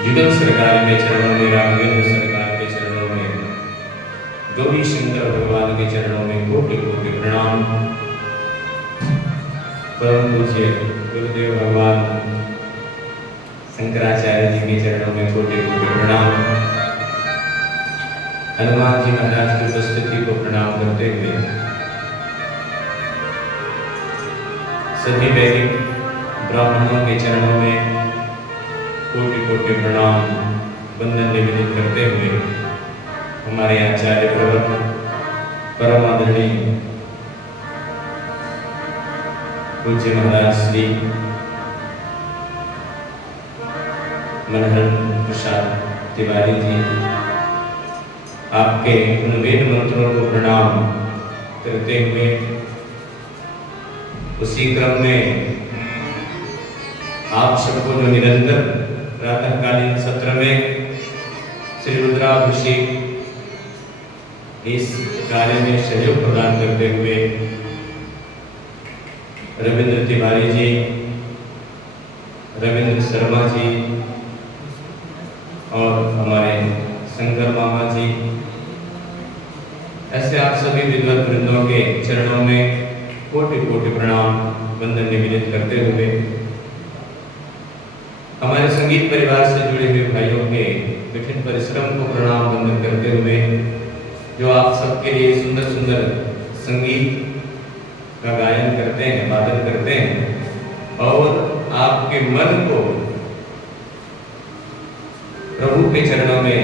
युगल सरकार के चरणों में, राघवेंद्र सरकार के चरणों में, गौरी शंकर भगवान के चरणों में कोटि कोटि प्रणाम। परम पूज्य गुरुदेव भगवान शंकराचार्य जी के चरणों में कोटि कोटि प्रणाम। हनुमान जी महाराज की उपस्थिति को प्रणाम करते हुए सभी वैदिक ब्राह्मणों के चरणों में कोटि कोटि प्रणाम वंदन निवेदित करते हुए हमारे आचार्य प्रवर परम आदरणीय पूज्य महाराज श्री मनहर प्रसाद तिवारी जी, आपके उन वेद मंत्रों को प्रणाम करते हुए उसी क्रम में आप सबको जो निरंतर प्रातःकालीन सत्र में श्री रुद्राभिषेक इस कार्य में सहयोग प्रदान करते हुए रविंद्र तिवारी जी, रविंद्र शर्मा जी और हमारे शंकर मामा जी, ऐसे आप सभी विद्वत वृंदों के चरणों में कोटि कोटि प्रणाम वंदन निवेदित करते हुए हमारे संगीत परिवार से जुड़े हुए भाइयों के कठिन परिश्रम को प्रणाम वंदन करते हुए जो आप सबके लिए सुंदर सुंदर संगीत का गायन करते हैं, वादन करते हैं और आपके मन को प्रभु के चरणों में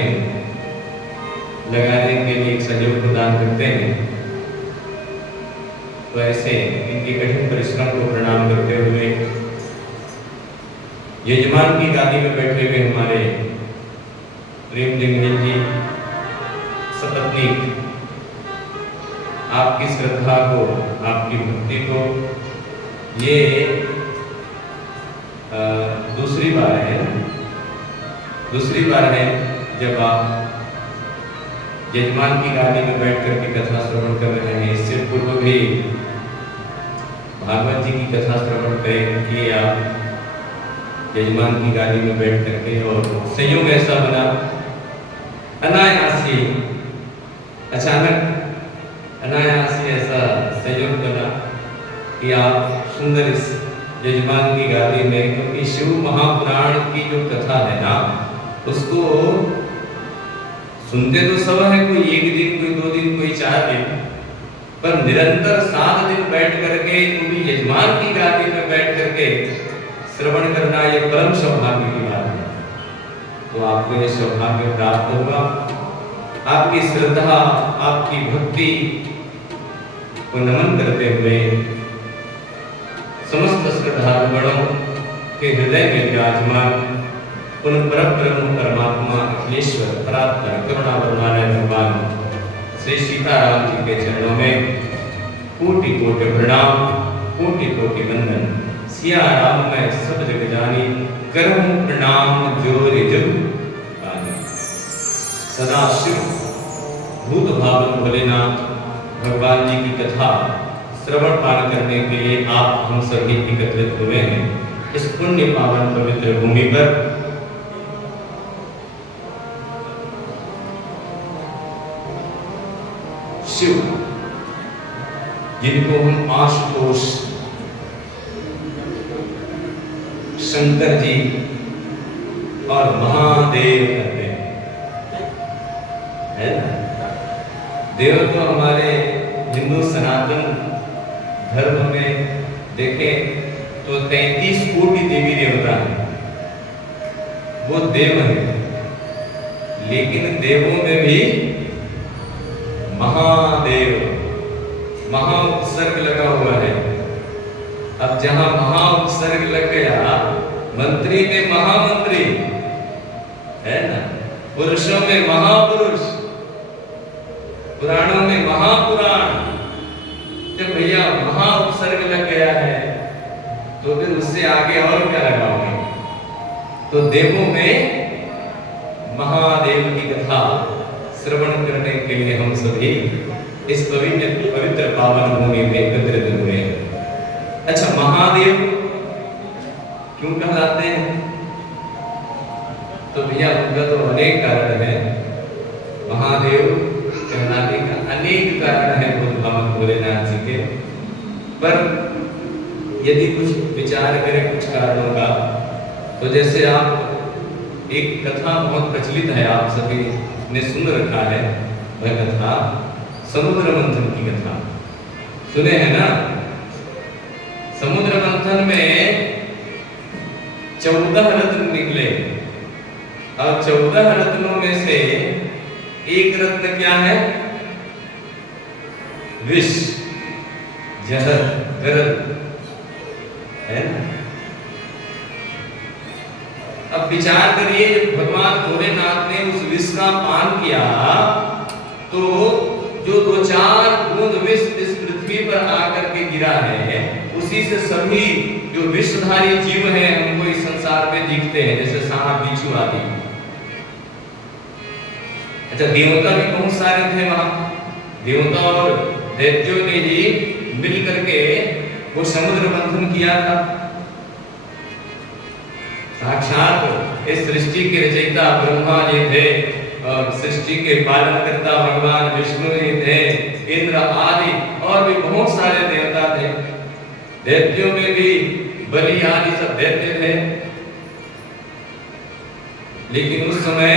लगाने के लिए एक सहयोग प्रदान करते हैं, तो ऐसे इनके कठिन परिश्रम को प्रणाम करते हुए यजमान की गादी में बैठे हुए हमारे प्रेम दिग्विजय जी सपत्नी, आपकी श्रद्धा को, आपकी भक्ति को ये दूसरी बार है जब आप यजमान की गादी में बैठ करके कथा श्रवण कर रहे हैं। इससे पूर्व भी भागवत जी की कथा श्रवण किए आप यजमान की गादी में बैठ करके, और संयोग ऐसा बना अनायासी, अचानक अनायासी ऐसा संयोग बना कि आप सुंदर इस यजमान की गादी में, क्योंकि शिव महापुराण की जो कथा है ना, उसको सुनते तो सब है, कोई एक दिन, कोई 2 दिन, कोई 4 दिन, पर निरंतर 7 दिन बैठ करके भी यजमान की गादी में बैठ करके श्रवण करना ये परम सौभाग्य की बात है। तो आपको ये सौभाग्य प्राप्त होगा। आपकी श्रद्धा, आपकी भक्ति को नमन करते हुए समस्त श्रद्धालुगणों के हृदय में विराजमान उन परम परमात्मा अखिलेश्वर परात्पर करुणा परमानंद भगवान श्री सीताराम जी के चरणों में कोटि कोटि प्रणाम, कोटि कोटि वंदन। सिया राम मैं सब जग जानी, करहूं प्रणाम जोर जग पानी। सदा शिव भूत भावन भोलेनाथ भगवान जी की कथा श्रवण पान करने के लिए आप हम सभी एकत्रित हुए हैं इस पुण्य पावन पवित्र भूमि पर। शिव जिनको हम आशुतोष शंकर जी और महादेव कहते हैं, है ना। देव तो हमारे हिंदू सनातन धर्म में देखें तो 33 कोटि देवी देवता हैं, वो देव हैं, लेकिन देवों में भी महादेव, महा उपसर्ग लगा हुआ है। अब जहां महा उपसर्ग लग गया, मंत्री में महामंत्री, है ना, पुरुषों में महापुरुष, पुराणों में महापुराण, जब भैया महा उपसर्ग लग गया है तो फिर उससे आगे और क्या लगाओगे। तो देवों में महादेव की कथा श्रवण करने के लिए हम सभी इस पवित्र पावन भूमि में एकत्रित हुए हैं। अच्छा, महादेव क्यों कहलाते हैं? तो भैया उनका तो अनेक कारण है, महादेव कहलाने का अनेक कारण है भगवान भोलेनाथ जी के। पर यदि कुछ विचार करें कुछ कारणों का, तो जैसे आप एक कथा बहुत प्रचलित है, आप सभी ने सुन रखा है, वह कथा समुद्र मंथन की कथा सुने हैं ना। समुद्र मंथन में 14 रत्न निकले और 14 रत्नों में से एक रत्न क्या है? विष, जहर, गरल है ना। अब विचार करिए, जब भगवान भोलेनाथ ने उस विष का पान किया तो जो 2-4 बूंद विष इस पृथ्वी पर आकर के गिरा है, उसी से सभी जो विषधारी जीव हैं हमको इस संसार में दिखते हैं, जैसे सांप, बिच्छू आदि। अच्छा, देवता भी बहुत सारे थे वहां। देवता और दैत्यों ने ही मिल करके वो समुद्र मंथन किया था। साक्षात इस सृष्टि के रचयिता ब्रह्मा जी थे और सृष्टि के पालन करता भगवान विष्णु जी थे, इंद्र आदि और भी बहुत सारे देवता थे। दैत्यों में भी बलि आदि सब दैत्य थे। लेकिन उस समय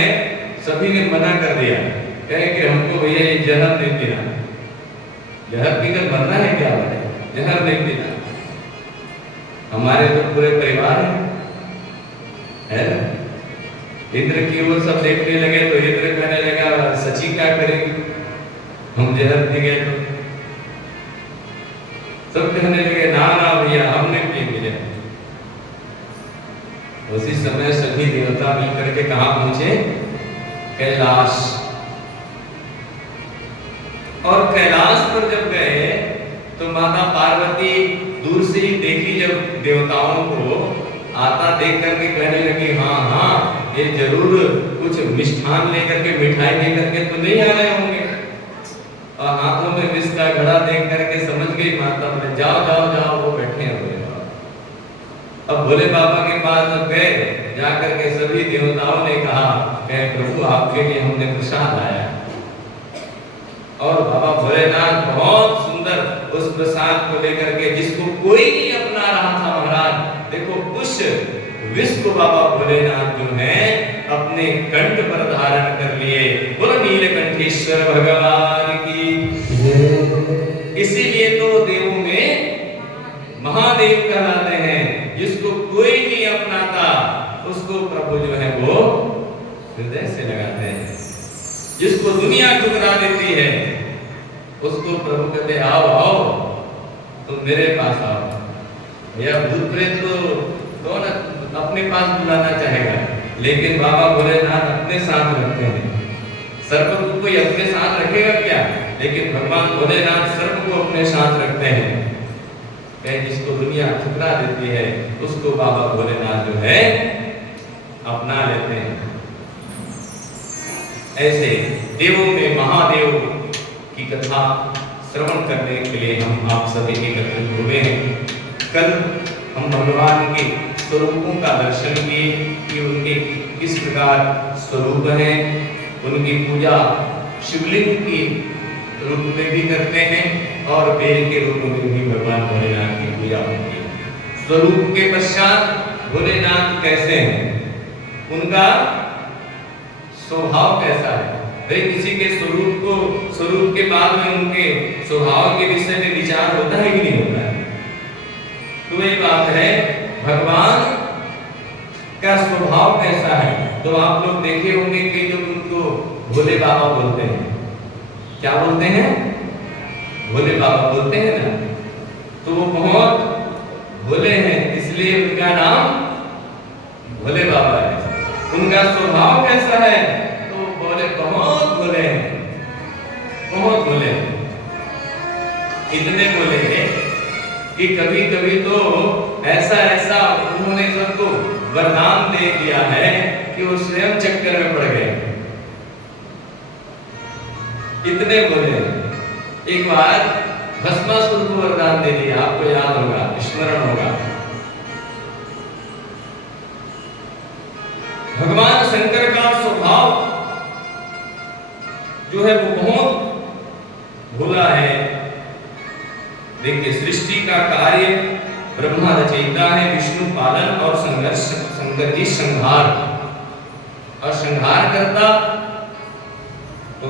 सभी ने मना कर दिया, कहे कि हमको भैया ये जहर नहीं पीना, जहर पीकर मरना है क्या? जहर नहीं पीना, हमारे तो पूरे परिवार है ना। इंद्र की ओर सब देखने लगे तो इंद्र कहने लगा, सची क्या करेंगे, हम जहर पी गए तो। सब कहने लगे, ना ना भैया हम नहीं पिएंगे। उसी समय सभी देवता मिलकर के कहां पहुंचे? कैलाश। और कैलाश पर जब गए तो माता पार्वती दूर से ही देखी जब देवताओं को आता देख करके कहने लगी, हाँ हाँ ये जरूर कुछ मिष्ठान लेकर के, मिठाई लेकर के तो नहीं आ रहे होंगे। और हाथों में विष का घड़ा देख करके समझ गई माता, बोले जाओ जाओ जाओ, वो बैठे हैं भोले बाबा। अब भोले बाबा के पास जब गए, जाकर के सभी देवताओं ने कहा, कहे प्रभु आपके लिए हमने प्रसाद लाया। और बाबा भोलेनाथ बहुत सुंदर उस प्रसाद को लेकर के, जिसको कोई नहीं अपना रहा था महाराज, देखो उस विष को बाबा भोलेनाथ जो है अपने कंठ पर धारण कर लिए। बोलो नीलकंठेश्वर भगवान की। इसीलिए तो देवों में महादेव कहलाते हैं। जिसको कोई नहीं अपनाता उसको प्रभु जो है वो हृदय से लगाते हैं। जिसको दुनिया ठुकरा देती है उसको प्रभु कहते आओ आओ तुम मेरे पास आओ। भैया भूत प्रेत तो कौन अपने पास बुलाना चाहेगा, लेकिन बाबा भोलेनाथ अपने साथ रखते हैं। सर्प को कोई अपने साथ रखेगा क्या? लेकिन भगवान भोलेनाथ सर्प को अपने साथ रखते हैं। जिसको दुनिया ठुकरा देती है उसको बाबा भोलेनाथ जो है अपना लेते हैं। ऐसे देवों में महादेव की कथा श्रवण करने के लिए हम आप सभी एकत्रित हुए हैं। कल हम भगवान के स्वरूपों का दर्शन किए कि उनके किस प्रकार स्वरूप हैं। उनकी पूजा शिवलिंग के रूप में भी करते हैं और बेल के रूप में भी भगवान भोलेनाथ की पूजा होती है। स्वरूप के पश्चात भोलेनाथ कैसे हैं, उनका स्वभाव कैसा है। किसी के स्वरूप के बाद में उनके स्वभाव के विषय में विचार होता है कि नहीं होता है? तो ये बात है, भगवान का स्वभाव कैसा है। तो आप लोग देखे होंगे कि जो उनको भोले बाबा बोलते हैं, क्या बोलते हैं? भोले बाबा बोलते हैं ना। तो वो बहुत भोले हैं, इसलिए उनका नाम भोले बाबा है। उनका स्वभाव कैसा है? तो बोले बहुत भोले हैं, बहुत भोले हैं। इतने भोले हैं कि कभी कभी तो ऐसा उन्होंने सबको वरदान दे दिया है कि वो स्वयं चक्कर में पड़ गए। इतने बोले। एक बार भस्मासुर को वरदान दे दिया, आपको याद होगा, स्मरण होगा। भगवान शंकर का स्वभाव जो है वो बहुत भोला है। देखिए, सृष्टि का कार्य ब्रह्मा रचयिता है, विष्णु पालन और संघर्ष शंकर जी संहार, और संहार करता तो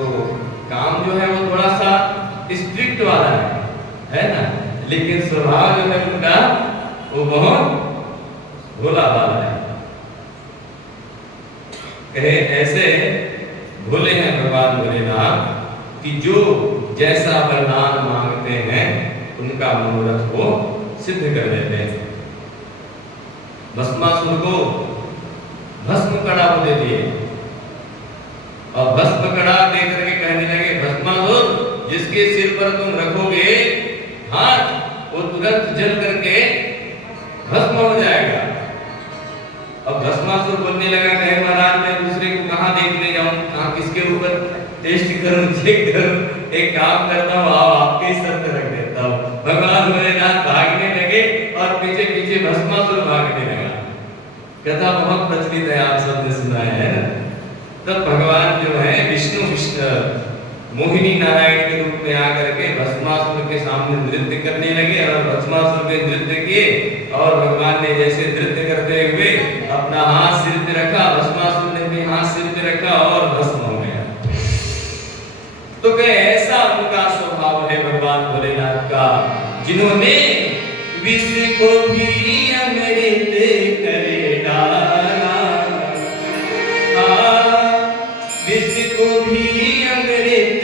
काम जो है वो थोड़ा सा स्ट्रिक्ट वाला है ना, लेकिन स्वभाव जो है उनका वो बहुत भोला वाला है। कहे ऐसे भोले हैं भगवान भोलेनाथ कि जो जैसा वरदान मांगते हैं उनका मनोरथ वो सिद्ध कर देते हैं। भस्मासुर को भस्म कड़ा वो दे दिए, और भस्म कड़ा दे करके कहने लगे, भस्मासुर जिसके सिर पर तुम रखोगे हाथ, वो तुरंत जल करके भस्म हो जाएगा। अब भस्मासुर बोलने लगा, कहे महाराज मैं दूसरे को कहाँ देखने जाऊं, कहाँ किसके ऊपर टेस्ट करूं, चेक करूं, एक काम करता हूँ आपके ही सर पे रख देता हूँ। भगवान भोलेनाथ भागने लगे और पीछे पीछे भस्मासुर भागने लगा। कथा बहुत प्रचलित है, आप सबने सुना है ना। तब भगवान जो है विष्णु मोहिनी नारायण के रूप में आकर के भस्मासुर के सामने नृत्य करने लगे, और भस्मासुर के नृत्य किए, और भगवान ने जैसे नृत्य करते हुए अपना हाथ सिर पे रखा, भस्मासुर ने भी हाथ सिर पे रखा और भस्म हो गया। तो कहे ऐसा उनका स्वभाव है भगवान भोलेनाथ का, जिन्होंने विष को भी अमृत करे डाला, विष को भी अमृत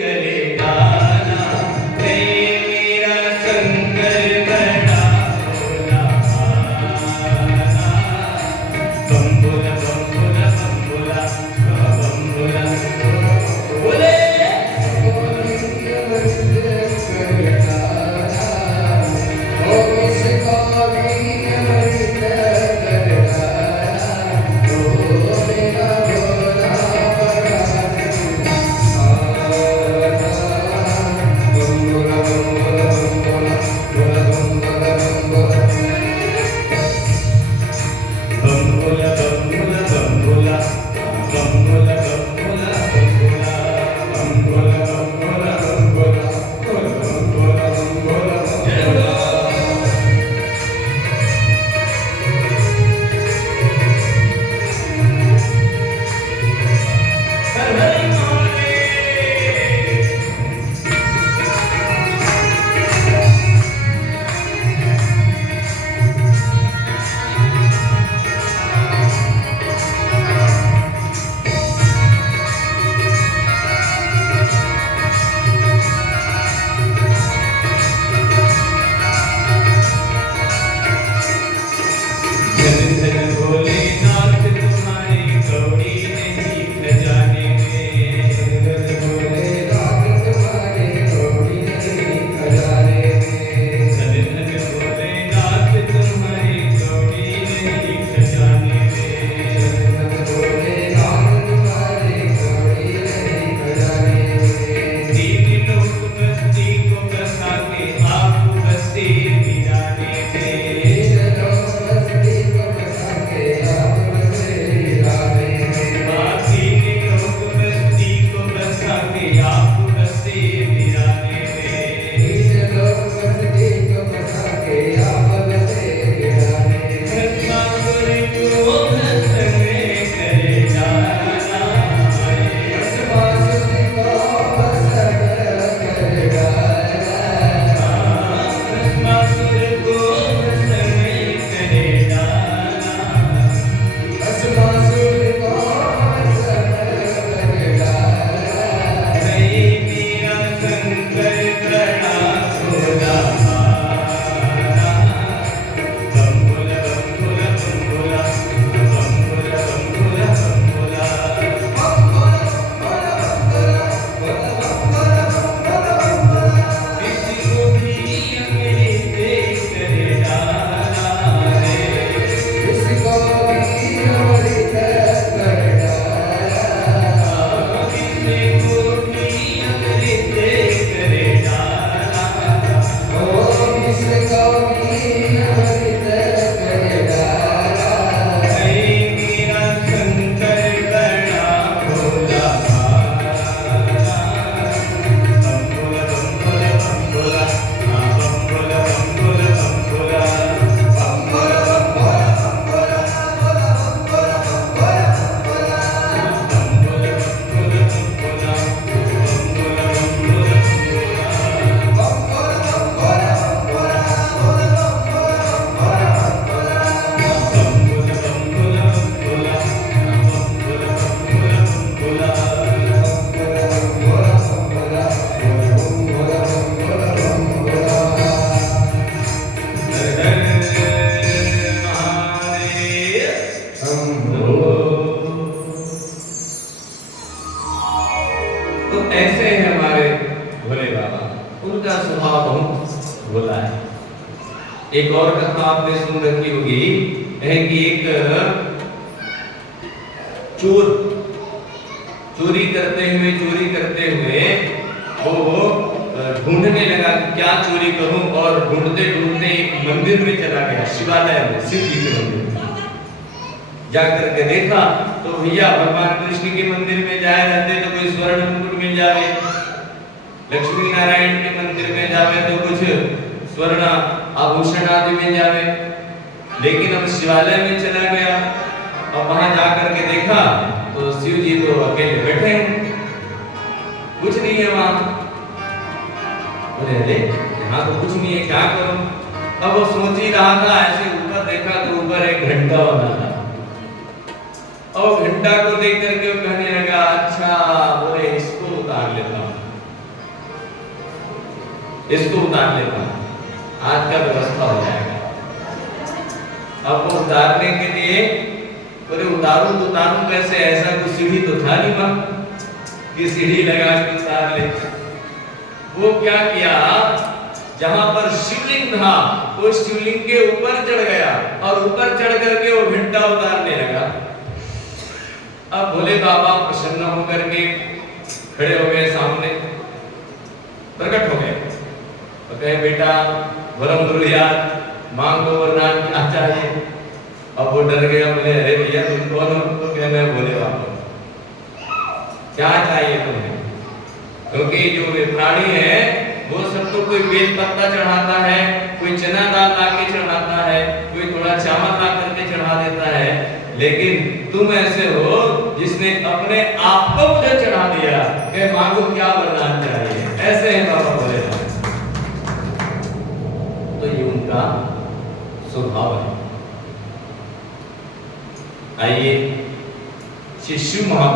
करे डाला, मेरा शंकर बड़ा भोला, बम्बुला बम्बुला बम्बुला बम्बुला बोले ऐसे हैं हमारे भोले बाबा, उनका स्वभाव बहुत भोला है। एक और कथा आपने सुन रखी होगी है कि एक चोर चोरी करते हुए वो ढूंढने लगा कि क्या चोरी करूं, और ढूंढते ढूंढते एक मंदिर में चला गया, शिवालय में, शिव जी के मंदिर में जाकर के देखा तो भैया भगवान कृष्ण के मंदिर में जाए रहते तो कोई स्वर्ण मुकुट मिल जावे, लक्ष्मी नारायण के मंदिर में जावे तो कुछ स्वर्ण आभूषण आदि मिल जावे, लेकिन अब शिवालय में चला गया और वहां जाकर के देखा तो शिव जी तो अकेले बैठे हैं, कुछ नहीं है वहां। बोले अरे यहाँ तो कुछ नहीं है, क्या करूं? अब वो सोच ही रहा था, ऐसे ऊपर देखा तो ऊपर एक घंटा बना था, और घंटा को देख करके वो कहने लगा अच्छा, बोले इसको उतार लेता हूं, इसको उतार लेता हूं, आज का व्यवस्था हो जाएगा। अब वो उतारने के लिए बोले उतारूं कैसे, ऐसा कुछ सीढ़ी तो था नहीं वहां कि सीढ़ी लगा के उतार ले। वो क्या किया, जहां पर शिवलिंग था वो शिवलिंग के ऊपर चढ़ गया और ऊपर चढ़ करके वो घंटा उतारने लगा। अब भोले बाबा प्रसन्न होकर के खड़े हो गए, सामने प्रकट हो गए और कहे बेटा वरम दुर्यात, मांगो वरदान क्या चाहिए। अब वो डर गया, बोले अरे भैया तुम कौन हो? तो क्या मैं भोले बाबा, क्या चाहिए तुम्हें? क्योंकि जो वे प्राणी है वो सब तो कोई बेल पत्ता चढ़ाता है, कोई चना दाल ला के चढ़ाता है, कोई थोड़ा चावल ला करके चढ़ा देता है, लेकिन तुम ऐसे हो जिसने अपने आप को मुझे चढ़ा दिया कि मांगो क्या वरदान चाहिए। ऐसे हैं बाबा भोले। तो ये उनका स्वभाव है। आइए शिशु महा